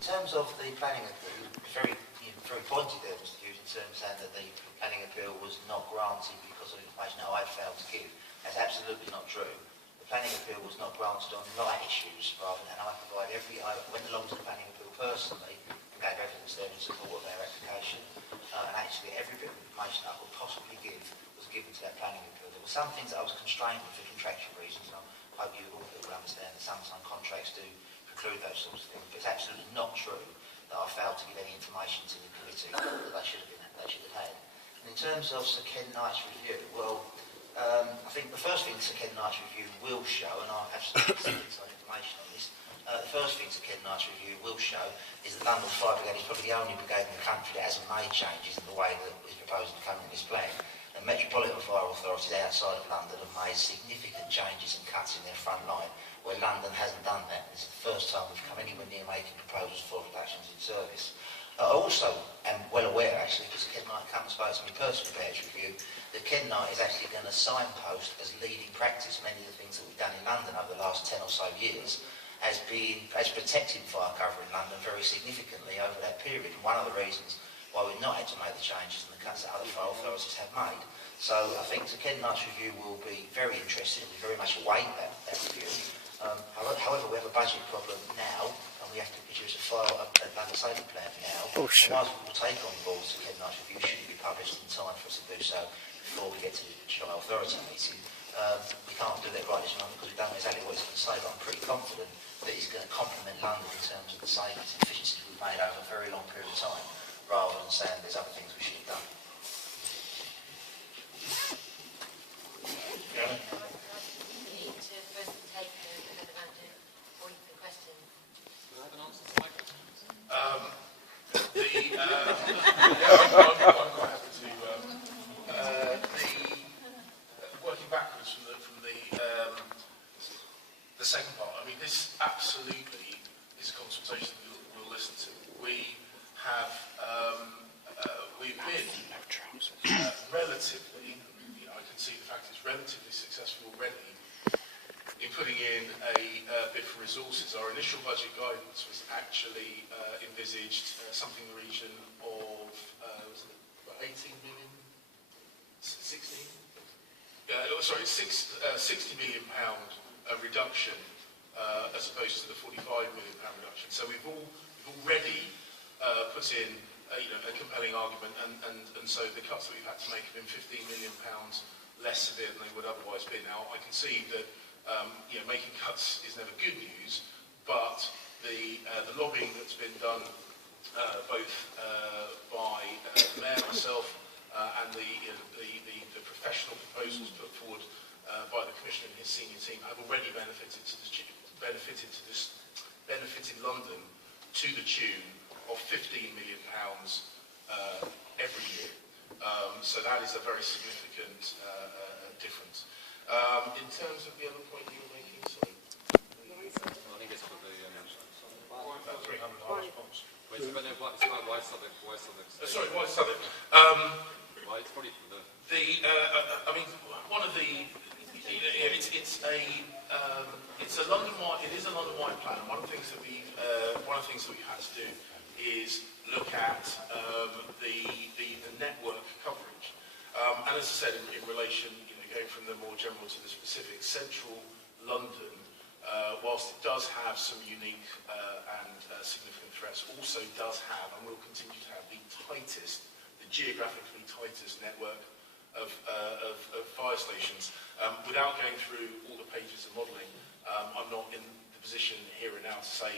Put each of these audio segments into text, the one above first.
In terms of the planning appeal, very pointed there, Mr. Hughes, in terms of saying that the planning appeal was not granted because of information that I failed to give. That's absolutely not true. The planning appeal was not granted on light issues rather than I went along to the planning appeal personally and gave evidence there in support of their application. And actually every bit of information I could possibly give was given to that planning appeal. There were some things that I was constrained with for contractual reasons, and I hope you all will understand that sometimes contracts do preclude those sorts of things, but it's absolutely not true that I failed to give any information to the committee that they should have had. And in terms of Sir Ken Knight's review, well, I think the first thing Sir Ken Knight's review will show, and I have some inside information on this, the first thing Sir Ken Knight's review will show is that London Fire Brigade is probably the only brigade in the country that hasn't made changes in the way that is proposed to come in this plan. And Metropolitan Fire Authorities outside of London have made significant changes and cuts in their front line, where London hasn't done that. It's the first time we've come anywhere near making proposals for reductions in service. I also am well aware, actually, because Ken Knight come and spoke to me personally about his review, that Ken Knight is actually going to signpost as leading practice many of the things that we've done in London over the last 10 or so years as protecting fire cover in London very significantly over that period. And one of the reasons why we've not had to make the changes and the cuts that other fire authorities have made. So I think Sir Ken Knight's review will be very interesting. We very much await that review. However, we have a budget problem now, and we have to produce a London safety plan now. Whilst we will take on board Sir Ken Knight's review, should be published in time for us to do so before we get to the July Authority meeting. We can't do that right this moment because we don't know exactly what it's going to say, but I'm pretty confident that it's going to complement London in terms of the savings and efficiencies we've made over a very long period of time, rather than saying there's other things we should have done. Yeah. Need to first take another round of questions. Do I have an answer to my question? I'm quite happy to. Working backwards from the second part. I mean, this absolutely is a consultation that we'll listen to. We have we've been relatively, I can see the fact it's relatively successful already in putting in a bid for resources. Our initial budget guidance was actually envisaged something in the region of was it about 18 million, 16? 60 million pound reduction as opposed to the 45 million pound reduction. So we've already put in a compelling argument, and so the cuts that we've had to make have been 15 million pounds less severe than they would otherwise be. Now I can see that making cuts is never good news, but the lobbying that's been done both by the Mayor, myself, and the professional proposals put forward by the Commissioner and his senior team have already benefited London to the tune of £15 million every year. So that is a very significant difference. In terms of the other point you were making, sorry. I think it's for the... About 300 harvest pumps. Why Southwark? Sorry, why Southwark? Well, it's probably for the... I mean, one of the... It's a London-wide. It is a London-wide plan. One of the things that we've had to do is look at the network coverage. And as I said, in relation, going from the more general to the specific, central London, whilst it does have some unique and significant threats, also does have and will continue to have the geographically tightest network of fire stations. Without going through all the pages of modelling, I'm not in the position here and now to say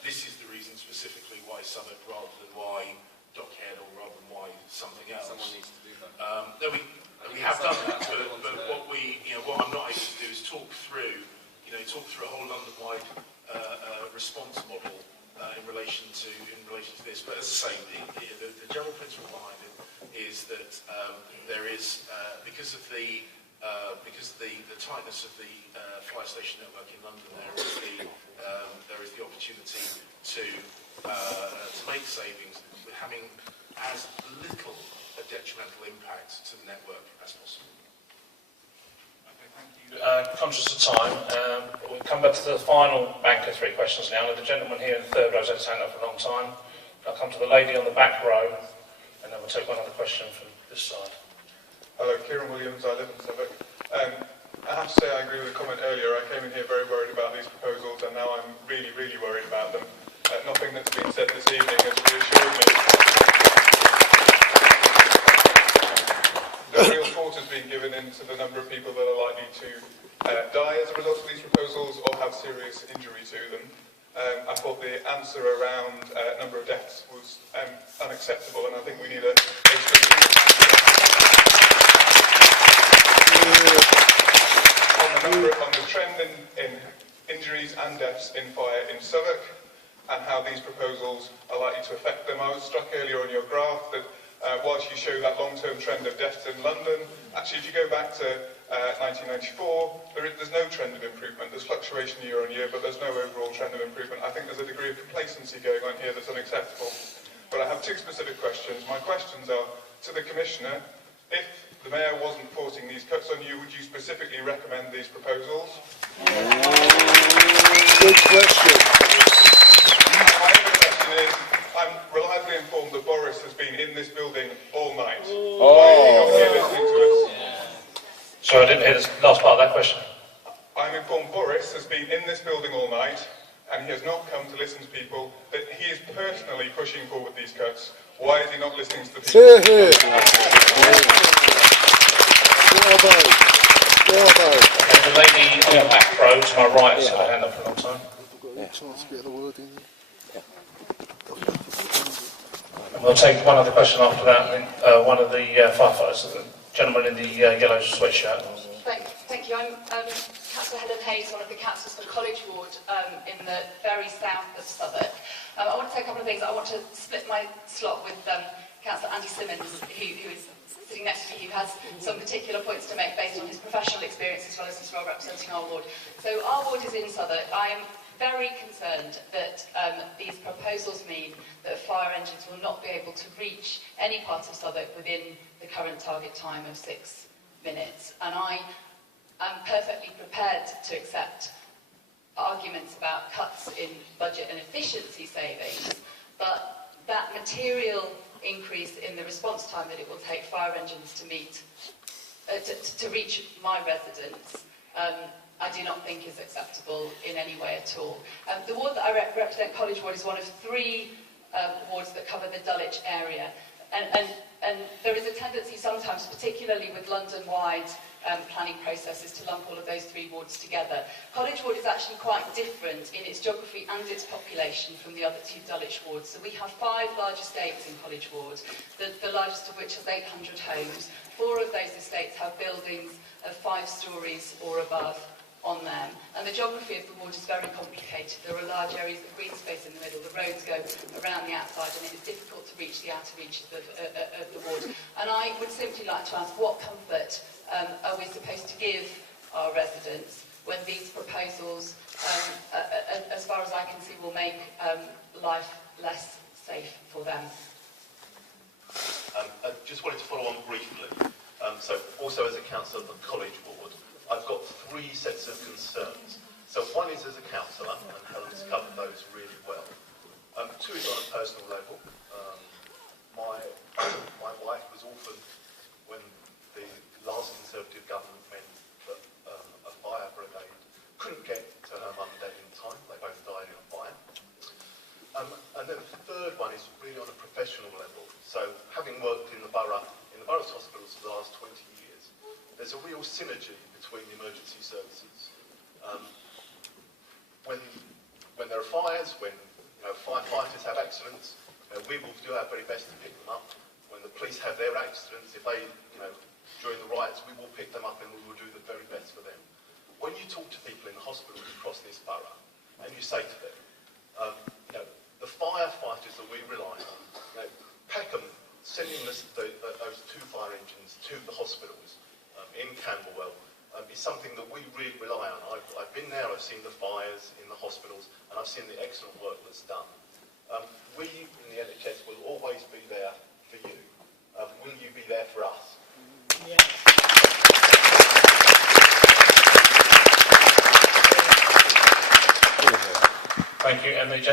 this is the reason specifically why Southwark rather than why Dockhead or rather than why something else. Someone needs to do that. No, we have done that, but what I'm not able to do is talk through a whole London-wide response model in relation to this. But as I say, the general principle behind it is that there is because of the tightness of the fire station network in London, there is the opportunity to make savings with having as little a detrimental impact to the network as possible. Okay. Conscious of time, we'll come back to the final bank of 3 questions now. The gentleman here in the third row has had his hand up for a long time. I'll come to the lady on the back row, and then we'll take one other question from this side. Hello, Kieran Williams, I live in Southwark. I have to say I agree with the comment earlier. I came in here very worried about these proposals, and now I'm really, really worried about them. Nothing that's been said this evening has reassured me. No real thought has been given into the number of people that are likely to die as a result of these proposals or have serious injury to them. I thought the answer around number of deaths was unacceptable, and I think we need a on the trend in injuries and deaths in fire in Southwark and how these proposals are likely to affect them. I was struck earlier on your graph that whilst you show that long-term trend of deaths in London, actually if you go back to 1994, there's no trend of improvement. There's fluctuation year on year, but there's no overall trend of improvement. I think there's a degree of complacency going on here that's unacceptable. But I have 2 specific questions. My questions are to the Commissioner. If the Mayor wasn't forcing these cuts on you, would you specifically recommend these proposals? Good question. My other question is, I'm reliably informed that Boris has been in this building all night. Why is he not here listening to us? Sorry, I didn't hear the last part of that question. I'm informed Boris has been in this building all night and he has not come to listen to people, that he is personally pushing forward these cuts. Why is he not listening to the people? Hear, hear. Bravo. Bravo. Okay, the lady on the back row to my right has had her hand up for a long time. Chance to get the word in. And we'll take one other question after that, and then one of the firefighters, the gentleman in the yellow sweatshirt. Thank you. I'm Councillor Helen Hayes, one of the councillors for College Ward in the very south of Southwark. I want to say a couple of things. I want to split my slot with Councillor Andy Simmons, who is sitting next to me, who has some particular points to make based on his professional experience as well as his role representing our ward. So our ward is in Southwark. I am very concerned that these proposals mean that fire engines will not be able to reach any part of Southwark within the current target time of 6 minutes. And I am perfectly prepared to accept arguments about cuts in budget and efficiency savings, but that material increase in the response time that it will take fire engines to meet, to reach my residents, I do not think is acceptable in any way at all. The ward that I represent, College Ward, is one of 3 wards that cover the Dulwich area. And there is a tendency sometimes, particularly with London-wide planning processes, to lump all of those 3 wards together. College Ward is actually quite different in its geography and its population from the other 2 Dulwich wards. So we have 5 large estates in College Ward, the largest of which has 800 homes. 4 of those estates have buildings of 5 stories or above on them. And the geography of the ward is very complicated. There are large areas of green space in the middle. The roads go around the outside, and it is difficult to reach the outer reaches of the ward. And I would simply like to ask, what comfort are we supposed to give our residents when these proposals, as far as I can see, will make life less safe for them? I just wanted to follow on briefly. So also as a councillor for College Ward, I've got 3 sets of concerns. So one is as a councillor, and Helen's covered those really well. 2 is on a personal level. My wife was orphaned when the last Conservative government meant that a fire brigade couldn't get to her mum and dad in time. They both died in a fire. And then the third one is really on a professional level. So having worked in the borough's hospitals for the last 20 years, there's a real synergy between the emergency services. When there are fires, when firefighters have accidents, we will do our very best to pick them up. When the police have their accidents, if they, during the riots, we will pick them up and we will do the very best for them. When you talk to people in the hospitals across this borough, and you say to them, the firefighters that we rely on, Peckham sending those 2 fire engines to the hospitals in Camberwell is something that we really rely on. I've been there, I've seen the fires in the hospitals, and I've seen the excellent work that's done. We in the NHS will always be there for you. Will you be there for us? Yes. Thank you. And the gentleman